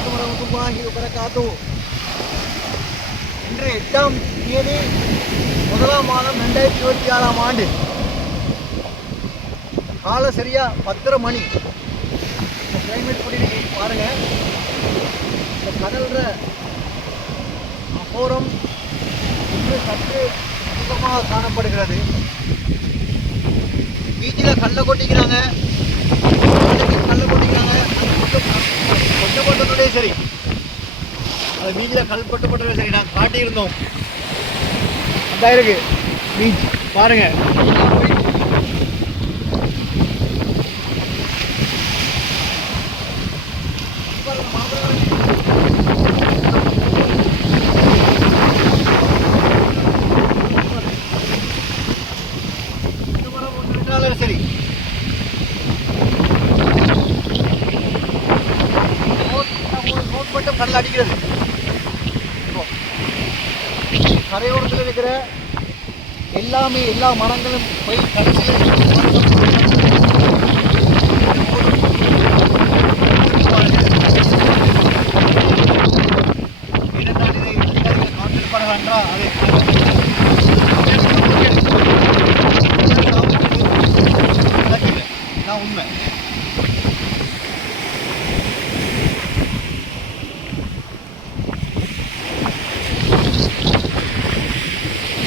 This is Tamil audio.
அலைக்கும் வரமத்துல்லாஹி வபரகாத்துஹு. இன்று 8ஆம் தேதி 1ஆம் மாதம் 2026ஆம் ஆண்டு காலை சரியா 10:30 மணி. இந்த கிளைமேட் படி பாருங்க. இந்த கடல்ற அகோரம் இன்று சற்று சுத்தமாக காணப்படுகிறது. பீச்சில் கல்லை கொட்டிக்கிறாங்க, கல்லை கொட்டிக்கிறாங்க. கொட்டப்பட்டதோடே சரி, அது பீச்சில் கல் கொட்டப்பட்டதோட சரி. நாங்கள் காட்டியிருந்தோம். அதான் இருக்கு பீச் பாருங்க. சரி, மட்டும் கடல் அடிக்கிறது. கரையோரத்தில் இருக்கிற எல்லா மரங்களும் போய் கடைசியில் உண்மை.